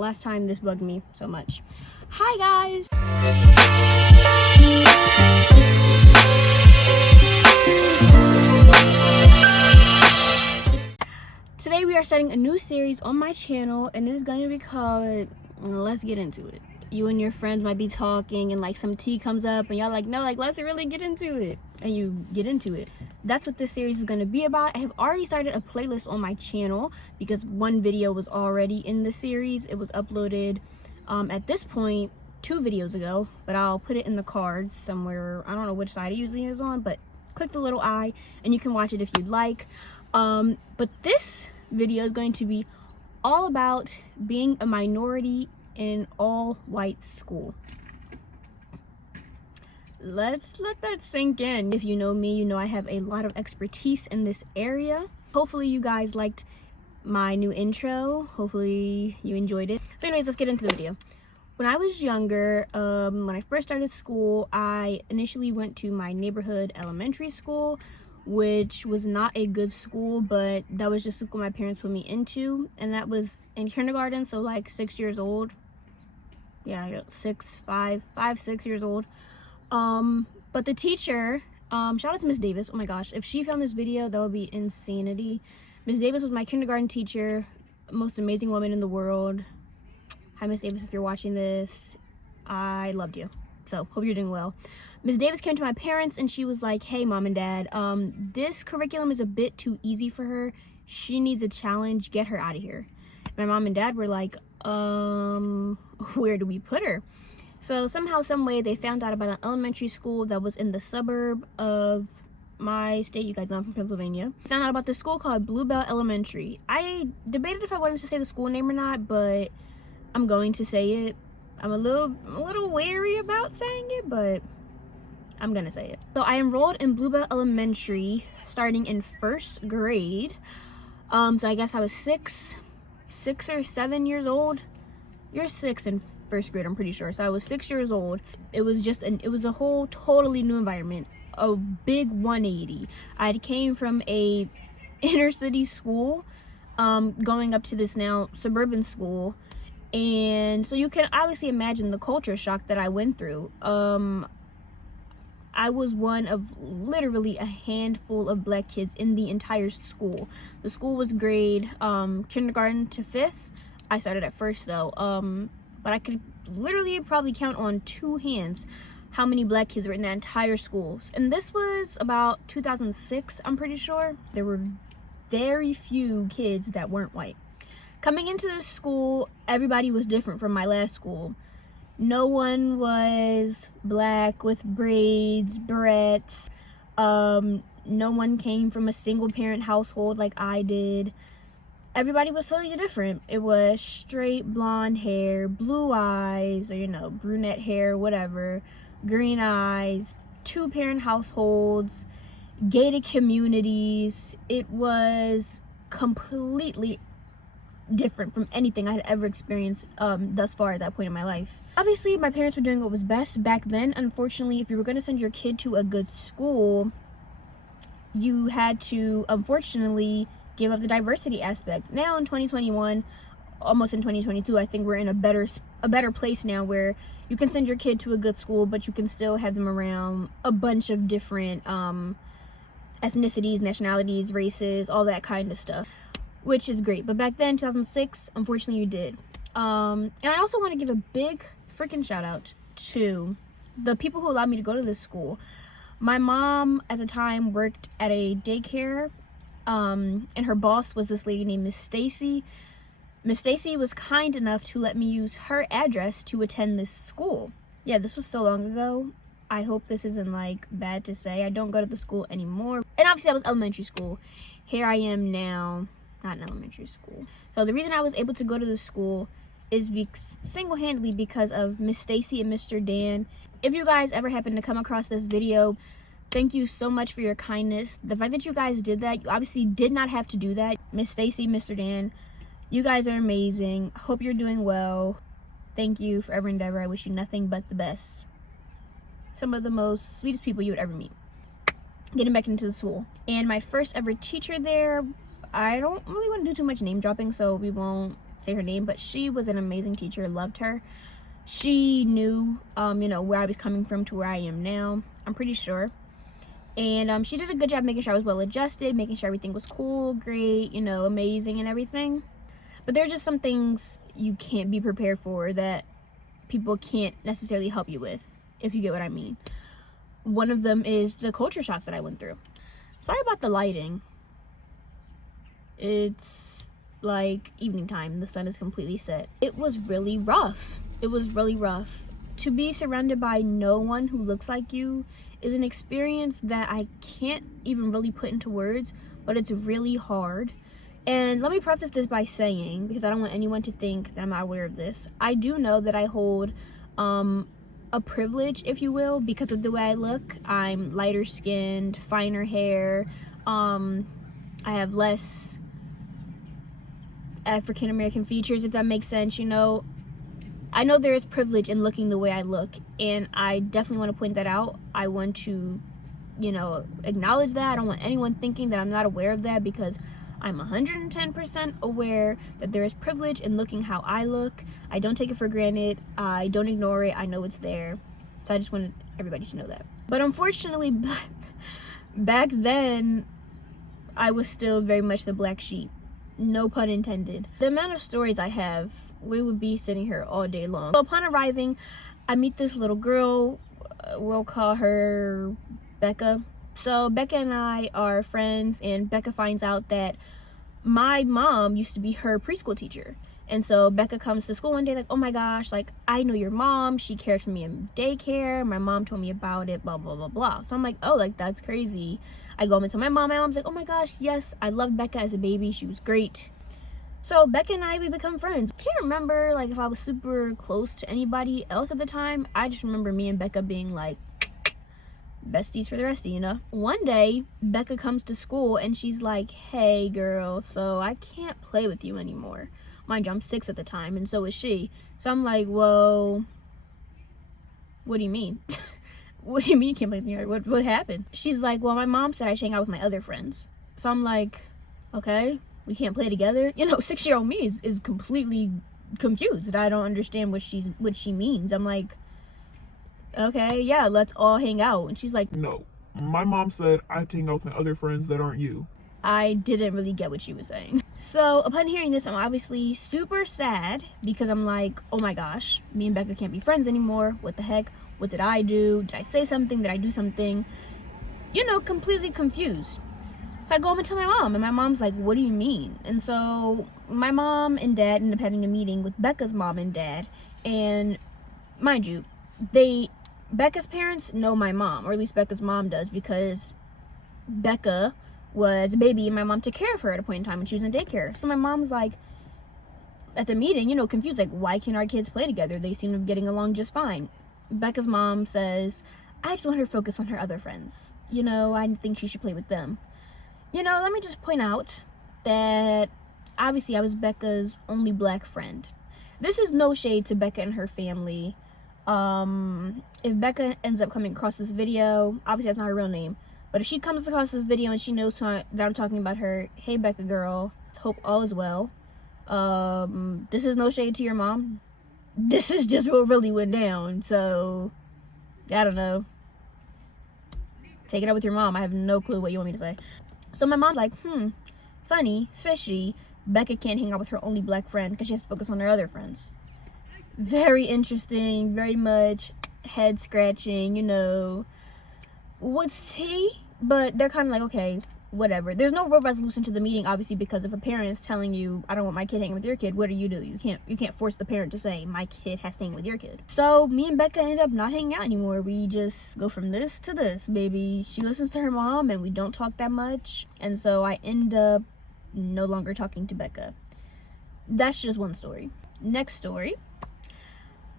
last time this bugged me so much. Hi guys! Today we are starting a new series on my channel, and it is going to be called Let's Get Into It. You and your friends might be talking and like some tea comes up and y'all like, no, like let's really get into it, and you get into it. That's what this series is going to be about. I have already started a playlist on my channel because one video was already in the series. It was uploaded at this point 2 videos ago, but I'll put it in the cards somewhere. I don't know which side it usually is on, but click the little eye and you can watch it if you'd like. But this video is going to be all about being a minority in all-white school. Let's let that sink in. If you know me, you know I have a lot of expertise in this area. Hopefully you guys liked my new intro. Hopefully you enjoyed it. So anyways, let's get into the video. When I was younger, when I first started school, I initially went to my neighborhood elementary school, which was not a good school, but that was just the school my parents put me into, and that was in kindergarten, so like 6 years old. Yeah, 6 years old. But the teacher, shout out to Miss Davis. Oh my gosh, if she found this video, that would be insanity. Miss Davis was my kindergarten teacher, most amazing woman in the world. Hi Miss Davis, if you're watching this, I loved you, so hope you're doing well. Miss Davis came to my parents and she was like, hey mom and dad, this curriculum is a bit too easy for her. She needs a challenge, get her out of here. My mom and dad were like, where do we put her? So somehow, some way, they found out about an elementary school that was in the suburb of my state. You guys know I'm from Pennsylvania. Found out about this school called Bluebell Elementary. I debated if I wanted to say the school name or not, but I'm going to say it. I'm a little wary about saying it, but I'm gonna say it. So I enrolled in Bluebell Elementary starting in 1st grade. So I guess I was 6 or 7 years old. You're 6 in 1st grade, I'm pretty sure. So I was 6 years old. It was just it was a whole totally new environment, a big 180. I came from a inner city school, going up to this now suburban school, and so you can obviously imagine the culture shock that I went through. I was one of literally a handful of black kids in the entire school. The school was grade kindergarten to 5th. I started at 1st though, but I could literally probably count on 2 hands how many black kids were in that entire school. And this was about 2006, I'm pretty sure. There were very few kids that weren't white. Coming into this school, everybody was different from my last school. No one was black with braids, barrettes. No one came from a single parent household like I did. Everybody was totally different. It was straight blonde hair, blue eyes, or you know, brunette hair, whatever, green eyes, 2-parent households, gated communities. It was completely different from anything I had ever experienced thus far at that point in my life. Obviously, my parents were doing what was best back then. Unfortunately, if you were going to send your kid to a good school, you had to, unfortunately, give up the diversity aspect. Now in 2021, almost in 2022, I think we're in a better place now where you can send your kid to a good school, but you can still have them around a bunch of different ethnicities, nationalities, races, all that kind of stuff, which is great. But back then, 2006, unfortunately you did. And I also want to give a big freaking shout out to the people who allowed me to go to this school. My mom at the time worked at a daycare, and her boss was this lady named Miss Stacy. Miss Stacy was kind enough to let me use her address to attend this school. Yeah, this was so long ago. I hope this isn't like bad to say. I don't go to the school anymore. And obviously that was elementary school. Here I am now, not in elementary school. So the reason I was able to go to the school is single-handedly because of Miss Stacy and Mr. Dan. If you guys ever happen to come across this video, thank you so much for your kindness. The fact that you guys did that, you obviously did not have to do that. Miss Stacy, Mr. Dan, you guys are amazing. Hope you're doing well. Thank you for every endeavor. I wish you nothing but the best. Some of the most sweetest people you would ever meet. Getting back into the school. And my first ever teacher there, I don't really want to do too much name dropping, so we won't say her name, but she was an amazing teacher. Loved her. She knew, where I was coming from to where I am now. I'm pretty sure. And she did a good job making sure I was well adjusted, making sure everything was cool, great, amazing and everything. But there are just some things you can't be prepared for that people can't necessarily help you with, if you get what I mean. One of them is the culture shock that I went through. Sorry about the lighting. It's like evening time. The sun is completely set. It was really rough. To be surrounded by no one who looks like you is an experience that I can't even really put into words, but it's really hard. And let me preface this by saying, because I don't want anyone to think that I'm not aware of this, I do know that I hold a privilege, if you will, because of the way I look. I'm lighter skinned, finer hair, I have less African American features, if that makes sense. I know there is privilege in looking the way I look, and I definitely want to point that out. I want to, acknowledge that. I don't want anyone thinking that I'm not aware of that, because I'm 110% aware that there is privilege in looking how I look. I don't take it for granted. I don't ignore it. I know it's there. So I just wanted everybody to know that. But unfortunately, back then, I was still very much the black sheep. No pun intended. The amount of stories I have, we would be sitting here all day long. So upon arriving, I meet this little girl. We'll call her Becca. So Becca and I are friends, and Becca finds out that my mom used to be her preschool teacher. And so Becca comes to school one day like, oh my gosh, like, I know your mom. She cared for me in daycare. My mom told me about it, blah, blah, blah, blah. So I'm like, oh, like, that's crazy. I go home and tell my mom. My mom's like, oh my gosh, yes, I loved Becca as a baby. She was great. So Becca and I, we become friends. I can't remember, like, if I was super close to anybody else at the time. I just remember me and Becca being like, besties for the rest of One day, Becca comes to school and she's like, hey girl, so I can't play with you anymore. Mind you, I'm 6 at the time, and so is she. So I'm like, whoa, what do you mean? What do you mean you can't play with me? What happened? She's like, well, my mom said I should hang out with my other friends. So I'm like, okay, we can't play together? 6-year-old me is completely confused. I don't understand what she means. I'm like, okay, yeah, let's all hang out. And she's like, no, my mom said I have to hang out with my other friends that aren't you. I didn't really get what she was saying. So upon hearing this, I'm obviously super sad, because I'm like, oh my gosh, me and Becca can't be friends anymore. What the heck? What did I do? Did I say something? Did I do something? Completely confused. So I go home and tell my mom, and my mom's like, what do you mean? And so my mom and dad ended up having a meeting with Becca's mom and dad. And mind you, Becca's parents know my mom, or at least Becca's mom does, because Becca was a baby and my mom took care of her at a point in time when she was in daycare. So my mom's like, at the meeting, confused, like, why can't our kids play together? They seem to be getting along just fine. Becca's mom says, I just want her to focus on her other friends. I think she should play with them. Let me just point out that obviously I was Becca's only black friend. This is no shade to Becca and her family. If Becca ends up coming across this video, obviously that's not her real name, but if she comes across this video and she knows that I'm talking about her, hey Becca girl, hope all is well. This is no shade to your mom. This is just what really went down. So I don't know, take it up with your mom. I have no clue what you want me to say. So my mom's like, funny, fishy, Becca can't hang out with her only black friend because she has to focus on her other friends. Very interesting, very much head scratching, what's tea? But they're kind of like, okay, whatever. There's no real resolution to the meeting, obviously, because if a parent is telling you, I don't want my kid hanging with your kid, what do? You can't force the parent to say, my kid has to hang with your kid. So me and Becca end up not hanging out anymore. We just go from this to this, baby. She listens to her mom and we don't talk that much. And so I end up no longer talking to Becca. That's just one story. Next story.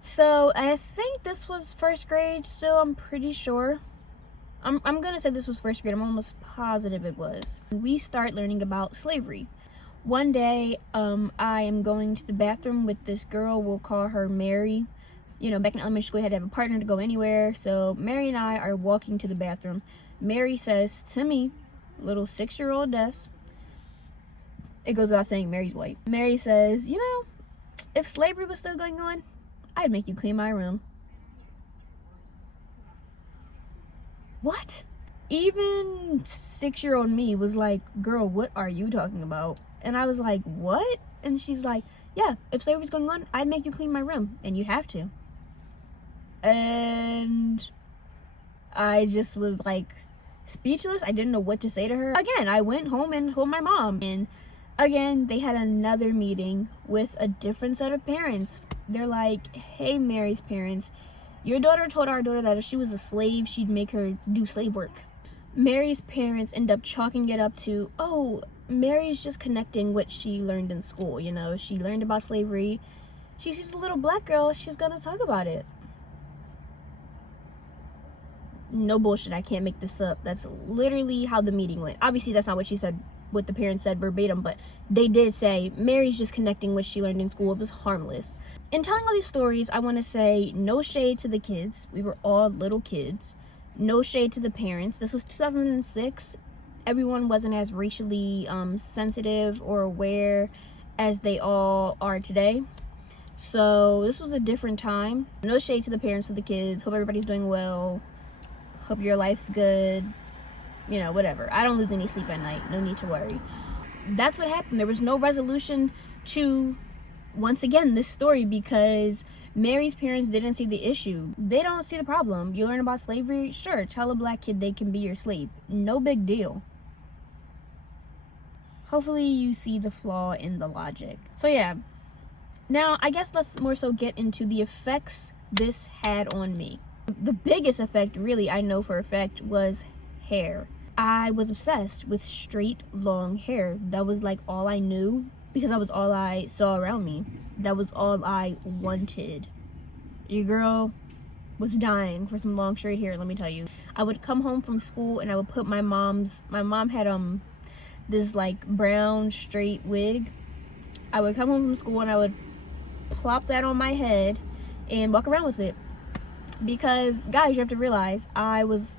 So I think this was first grade still, I'm pretty sure. I'm gonna say this was first grade. I'm almost positive it was. We start learning about slavery. One day, I am going to the bathroom with this girl. We'll call her Mary. Back in elementary school, you had to have a partner to go anywhere. So Mary and I are walking to the bathroom. Mary says to me, little 6-year-old Des, It goes without saying Mary's white. Mary says, you know, if slavery was still going on, I'd make you clean my room. What? Even 6-year-old me was like, girl, what are you talking about? And I was like, what? And she's like, yeah, if slavery's going on, I'd make you clean my room, and you'd have to. And I just was like speechless. I didn't know what to say to her. Again, I went home and told my mom, and again, they had another meeting with a different set of parents. They're like, hey, Mary's parents, your daughter told our daughter that if she was a slave, she'd make her do slave work. Mary's parents end up chalking it up to, oh, Mary's just connecting what she learned in school. You know, she learned about slavery. She sees a little black girl, she's gonna talk about it. No bullshit, I can't make this up. That's literally how the meeting went. Obviously, that's not what she said, what the parents said verbatim, but they did say Mary's just connecting what she learned in school. It was harmless. In telling all these stories, I want to say no shade to the kids. We were all little kids. No shade to the parents. This was 2006. Everyone wasn't as racially sensitive or aware as they all are today. So this was a different time. No shade to the parents of the kids. Hope everybody's doing well. Hope your life's good. You know, whatever. I don't lose any sleep at night. No need to worry. That's what happened. There was no resolution to, once again, this story, because Mary's parents didn't see the issue. They don't see the problem. You learn about slavery? Sure, tell a black kid they can be your slave. No big deal. Hopefully you see the flaw in the logic. So yeah. Now, I guess let's more so get into the effects this had on me. The biggest effect, really, I know for a fact, was hair. I was obsessed with straight, long hair. That was like all I knew, because that was all I saw around me. That was all I wanted. Your girl was dying for some long, straight hair, let me tell you. I would come home from school and I would put my mom had this like brown straight wig. I would come home from school and I would plop that on my head and walk around with it. Because, guys, you have to realize, I was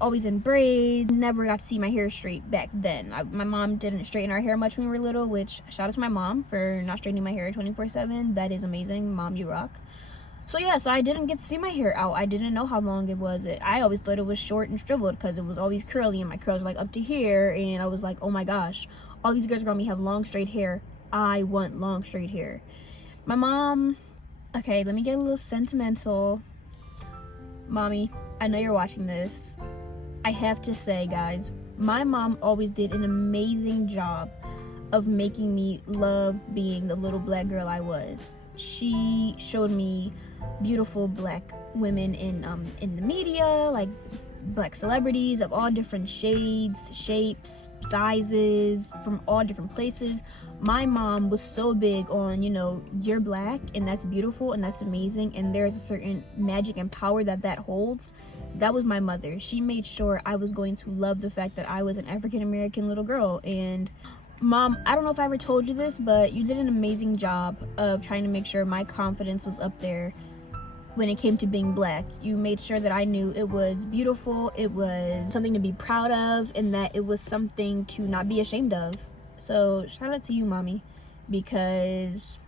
always in braids, never got to see my hair straight back then. My mom didn't straighten our hair much when we were little, which, shout out to my mom for not straightening my hair 24/7. That is amazing. Mom, you rock. So yeah, so I didn't get to see my hair out. I didn't know how long it was. I always thought it was short and shriveled because it was always curly and my curls were like up to here, and I was like, oh my gosh, all these girls around me have long straight hair. I want long straight hair. My mom, okay, let me get a little sentimental. Mommy, I know you're watching this. I have to say, guys, my mom always did an amazing job of making me love being the little black girl I was. She showed me beautiful black women in the media, like black celebrities of all different shades, shapes, sizes, from all different places. My mom was so big on, you know, you're black and that's beautiful and that's amazing, and there's a certain magic and power that holds. That was my mother. She made sure I was going to love the fact that I was an African American little girl. And Mom, I don't know if I ever told you this, but you did an amazing job of trying to make sure my confidence was up there when it came to being black. You made sure that I knew it was beautiful, it was something to be proud of, and that it was something to not be ashamed of. So shout out to you, Mommy, because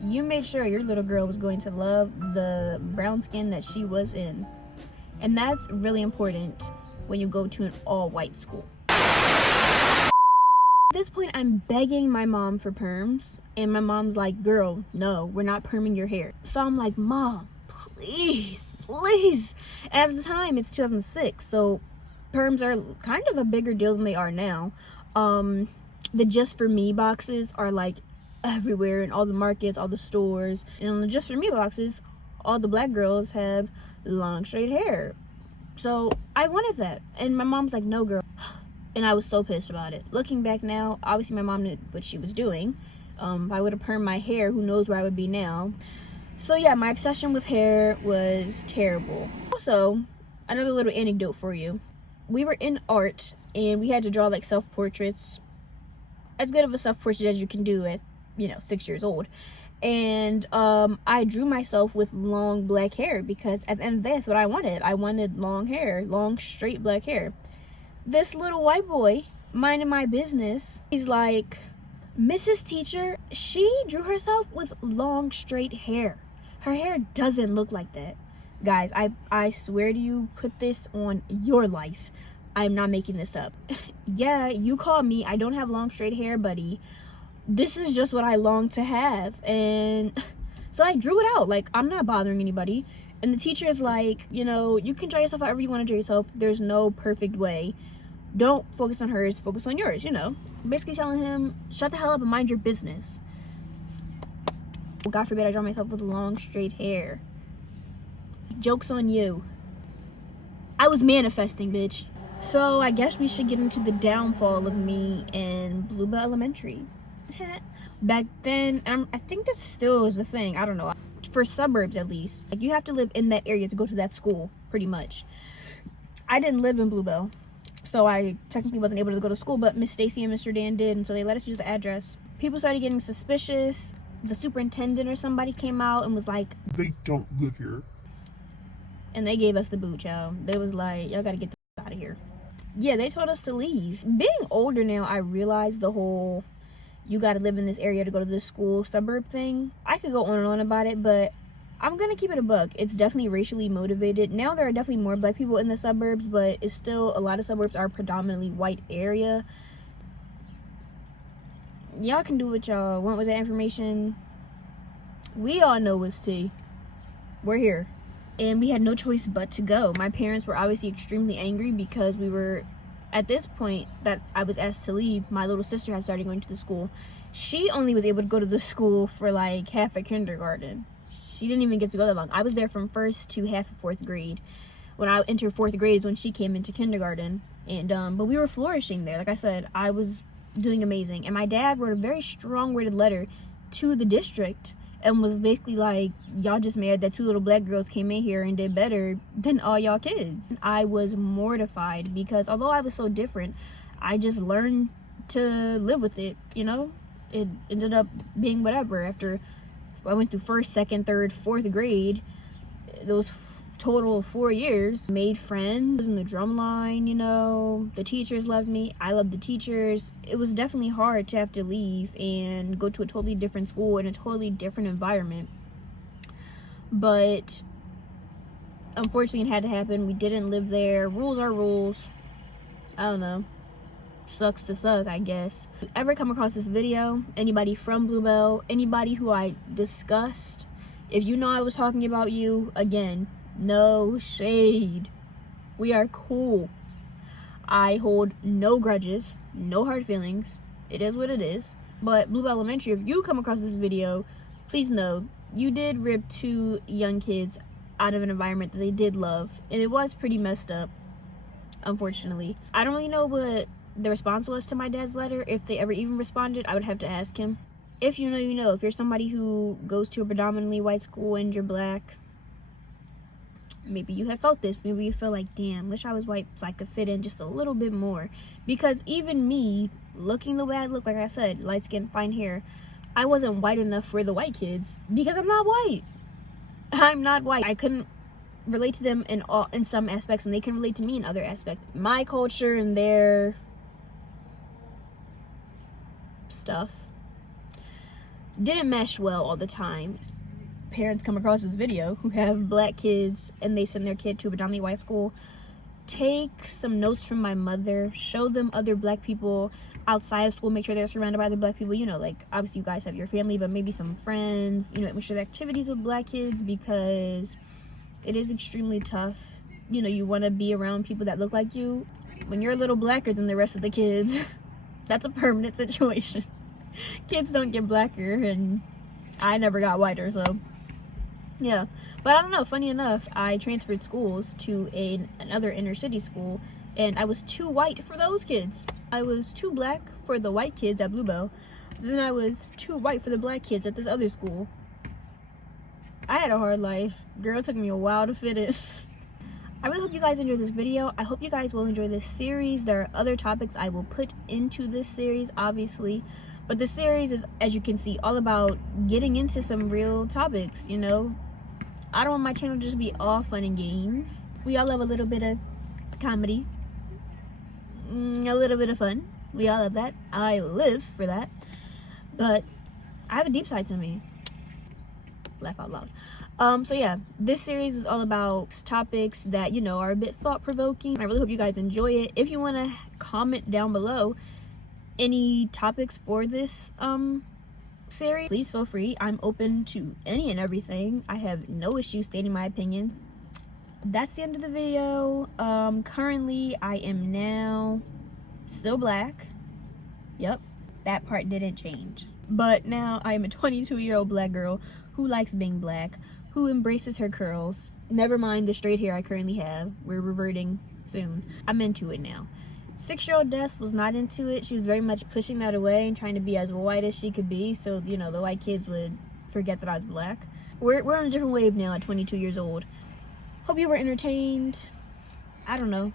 you made sure your little girl was going to love the brown skin that she was in. And that's really important when you go to an all-white school. At this point, I'm begging my mom for perms, and my mom's like, girl, no, we're not perming your hair. So I'm like, Mom, please. And at the time, it's 2006, so perms are kind of a bigger deal than they are now. The Just For Me boxes are like everywhere in all the markets, all the stores. And on the Just For Me boxes, all the black girls have long straight hair. So I wanted that. And my mom's like, no, girl. And I was so pissed about it. Looking back now, obviously my mom knew what she was doing. If I would have permed my hair, who knows where I would be now. So yeah, my obsession with hair was terrible. Also, another little anecdote for you. We were in art and we had to draw like self-portraits. As good of a self-portrait as you can do at, 6 years old. And I drew myself with long black hair because at the end of the day, that's what I wanted. I wanted long hair, long straight black hair. This little white boy, minding my business, he's like, Mrs. Teacher, she drew herself with long straight hair. Her hair doesn't look like that. Guys, I swear to you, put this on your life. I'm not making this up. Yeah, you call me, I don't have long straight hair, buddy. This is just what I long to have. And so I drew it out. Like, I'm not bothering anybody. And the teacher is like, you know, you can draw yourself however you want to draw yourself. There's no perfect way. Don't focus on hers, focus on yours, you know. Basically telling him, shut the hell up and mind your business. God forbid I draw myself with long straight hair. Joke's on you. I was manifesting, bitch. So I guess we should get into the downfall of me in Bluebell Elementary. Back then, I think this still is a thing, I don't know. For suburbs at least, like, you have to live in that area to go to that school, pretty much. I didn't live in Bluebell, so I technically wasn't able to go to school, but Miss Stacy and Mr. Dan did, and so they let us use the address. People started getting suspicious. The superintendent or somebody came out and was like, they don't live here. And they gave us the boot, y'all. They was like, y'all gotta get the out of here. Yeah, they told us to leave. Being older now, I realized the whole you gotta live in this area to go to this school suburb thing. I could go on and on about it, but I'm gonna keep it a buck. It's definitely racially motivated. Now there are definitely more black people in the suburbs, but it's still, a lot of suburbs are predominantly white area. Y'all can do what y'all want with that information. We all know what's tea. We're here. And we had no choice but to go. My parents were obviously extremely angry because we were, at this point that I was asked to leave, my little sister had started going to the school. She only was able to go to the school for like half a kindergarten. She didn't even get to go that long. I was there from first to half of fourth grade. When I entered fourth grade is when she came into kindergarten. And but we were flourishing there. Like I said, I was doing amazing. And my dad wrote a very strong worded letter to the district and was basically like, y'all just mad that 2 little black girls came in here and did better than all y'all kids. I was mortified because although I was so different, I just learned to live with it, you know? It ended up being whatever. After I went through first, second, third, fourth grade, those total 4 years, made friends in the drum line, you know. The teachers loved me. I loved the teachers. It was definitely hard to have to leave and go to a totally different school in a totally different environment. But unfortunately, it had to happen. We didn't live there. Rules are rules. I don't know. Sucks to suck, I guess. If you ever come across this video, anybody from Bluebell, anybody who I discussed, if you know I was talking about you, again, no shade. We are cool. I hold no grudges, no hard feelings. It is what it is. But Bluebell Elementary, if you come across this video, please know you did rip 2 young kids out of an environment that they did love. And it was pretty messed up, unfortunately. I don't really know what the response was to my dad's letter. If they ever even responded, I would have to ask him. If you know, you know. If you're somebody who goes to a predominantly white school and you're black, maybe you have felt this. Maybe you feel like, damn, wish I was white so I could fit in just a little bit more. Because even me, looking the way I look, like I said, light skin, fine hair, I wasn't white enough for the white kids because I'm not white. I'm not white. I couldn't relate to them in some aspects, and they can relate to me in other aspects. My culture and their stuff didn't mesh well all the time. Parents come across this video who have black kids and they send their kid to a predominantly white school, take some notes from my mother, show them other black people outside of school, make sure they're surrounded by other black people, you know, like obviously you guys have your family, but maybe some friends, you know, make sure the activities with black kids, because it is extremely tough. You know, you want to be around people that look like you when you're a little blacker than the rest of the kids. That's a permanent situation. Kids don't get blacker, and I never got whiter, so yeah. But I don't know, funny enough, I transferred schools to another inner city school, and I was too white for those kids. I was too black for the white kids at Bluebell. Then I was too white for the black kids at this other school. I had a hard life. Girl, it took me a while to fit in. I really hope you guys enjoyed this video. I hope you guys will enjoy this series. There are other topics I will put into this series, obviously. But the series is, as you can see, all about getting into some real topics, you know. I don't want my channel to just be all fun and games. We all love a little bit of comedy. A little bit of fun. We all love that. I live for that. but I have a deep side to me. Laugh out loud. So yeah, this series is all about topics that, you know, are a bit thought-provoking. I really hope you guys enjoy it. If you want to comment down below any topics for this series, please feel free. I'm open to any and everything. I have no issue stating my opinions. That's the end of the video. Currently I am now still black. Yep, that part didn't change. But now I am a 22-year-old black girl who likes being black, who embraces her curls. Never mind the straight hair I currently have. We're reverting soon. I'm into it now. 6-year-old Des was not into it. She was very much pushing that away and trying to be as white as she could be, so, you know, the white kids would forget that I was black. We're on a different wave now at 22 years old. Hope you were entertained. I don't know.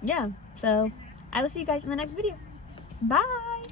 Yeah, so I will see you guys in the next video. Bye!